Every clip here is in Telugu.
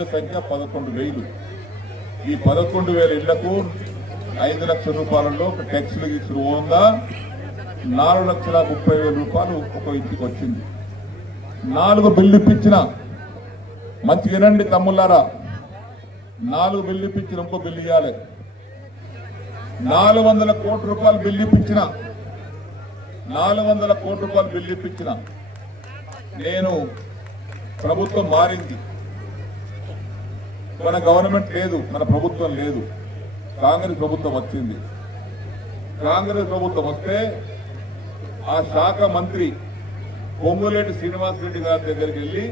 ఇళ్ల సంఖ్య 11,000. ఈ 11,000 ఇళ్లకు 5 లక్షల రూపాయలలో ఒక ట్యాక్స్లు ఇచ్చిన ఉందా 4,30,000 రూపాయలు ఒక ఇంటికి వచ్చింది. 4 బిల్లు ఇప్పించిన మంచిగా వినండి తమ్ముళ్ళారా, 4 బిల్లు ఇప్పించిన ఇంకో బిల్లు ఇవ్వాలి. 400 కోట్ల రూపాయలు బిల్లు ఇప్పించిన 400 కోట్ల రూపాయలు బిల్లు ఇప్పించిన నేను ప్రభుత్వం మారింది, మన గవర్నమెంట్ లేదు, మన ప్రభుత్వం లేదు, కాంగ్రెస్ ప్రభుత్వం వచ్చింది. కాంగ్రెస్ ప్రభుత్వం వస్తే ఆ శాఖ మంత్రి పొంగులేటి శ్రీనివాసరెడ్డి గారి దగ్గరికి వెళ్లి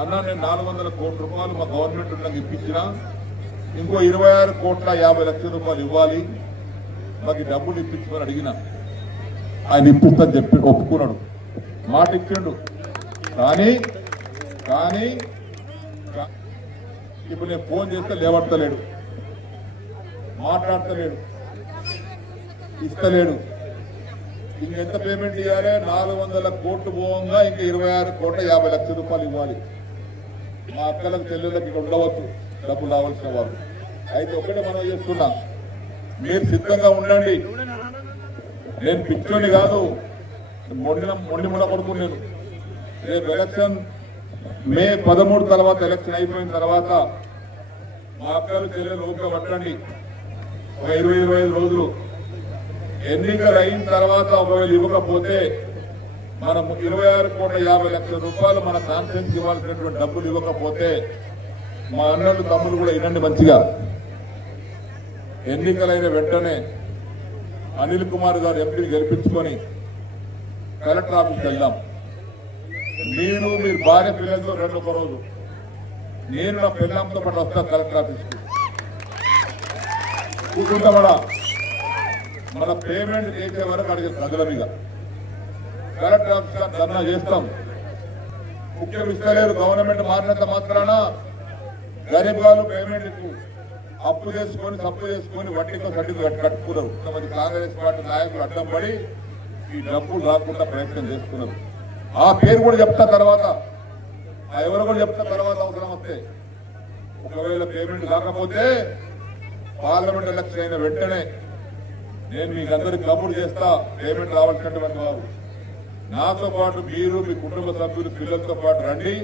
అన్నా నేను 400 కోట్ల రూపాయలు మా గవర్నమెంట్ ఉండగా ఇప్పించిన, ఇంకో 26,50,00,000 రూపాయలు ఇవ్వాలి, మాకు డబ్బులు ఇప్పించమని అడిగిన. ఆయన ఇప్పిస్తాను చెప్పి ఒప్పుకున్నాడు, మాట ఇచ్చిండు. కానీ ఇప్పుడు నేను ఫోన్ చేస్తే లేవడతలేడు, మాట్లాడతలేడు, ఇస్తలేడు. ఇంకెంత పేమెంట్ ఇవ్వాలి? 400 కోట్లు పోవంగా ఇంకా 26,50,00,000 రూపాయలు ఇవ్వాలి. మా అక్కలకు చెల్లెళ్ళకి ఇక్కడ ఉండవచ్చు డబ్బులు రావాల్సిన వాళ్ళు. అయితే ఒకటే మనం చేస్తున్నా, మీరు సిద్ధంగా ఉండండి. నేను పిచ్చోని కాదు, మొండి ముడ పడుకున్నాను. రేపు ఎలక్షన్ మే 13 తర్వాత ఎలక్షన్ అయిపోయిన తర్వాత మా అక్కలు చెల్లెలు ఓపిక పట్టండి. ఒక 20-25 రోజులు ఎన్నికలు అయిన తర్వాత ఒకవేళ ఇవ్వకపోతే మనం 26,50,00,000 రూపాయలు మన కాన్ఫరెన్స్ ఇవ్వాల్సినటువంటి డబ్బులు ఇవ్వకపోతే మా అన్నలు తమ్ములు కూడా వినండి మంచిగా. ఎన్నికలైన వెంటనే అనిల్ కుమార్ గారు ఎంపీని గెలిపించుకొని కలెక్టర్ ఆఫీస్కి వెళ్దాం. మీరు భార్య పిల్లలతో రెండు ఒక రోజు, నేను నా పిల్లలతో పాటు వస్తా కలెక్టర్ ఆఫీస్కి. కూర్చుంటామడా మన పేమెంట్ చేసే వరకు అడిగే ప్రజల మీద కలెక్టర్ ఆఫీస్ ధర్నా చేస్తాం. ముఖ్యం ఇస్తలేరు, గవర్నమెంట్ మారినంత మాత్రాన గరీబ్ వాళ్ళు పేమెంట్ అప్పు చేసుకొని తప్పు చేసుకొని వడ్డీతో సర్టిఫికేట్ కట్టుకున్నారు. కొంతమంది కాంగ్రెస్ పార్టీ నాయకులు అడ్డం పడి ఈ డబ్బులు రాకుండా ప్రయత్నం చేస్తున్నారు. ఆ పేరు కూడా చెప్తా తర్వాత, ఆ ఎవరు కూడా చెప్తా తర్వాత అవసరం వస్తే. ఒకవేళ పేమెంట్ కాకపోతే పార్లమెంట్ ఎలక్షన్ అయిన వెంటనే నేను మీకు అందరికి కబురు చేస్తా, పేమెంట్ రావాల్సినటువంటి వారు నాతో పాటు మీరు మీ కుటుంబ సభ్యులు పిల్లలతో పాటు రండి.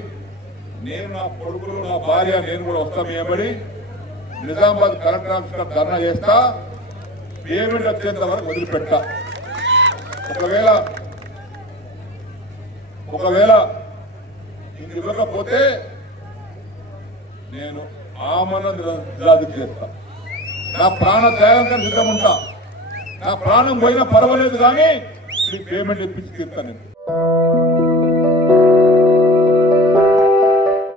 నేను నా కొడుకులు నా భార్య నేను కూడా వస్తా. మేబడి నిజామాబాద్ కలెక్టర్ ఆఫీస్ ధర్నా చేస్తా, పేమెంట్ వచ్చేంత వరకు వదిలిపెట్టా. ఒకవేళ ఇంక ఇవ్వకపోతే నేను ఆమరణ నిరాదీక్ష చేస్తా. నా ప్రాణ త్యాగంగా సిద్ధం ఉంటా. నా ప్రాణం పోయినా పర్వాలేదు కానీ మీ పేమెంట్ ఇప్పించి తీరుతాను నేను.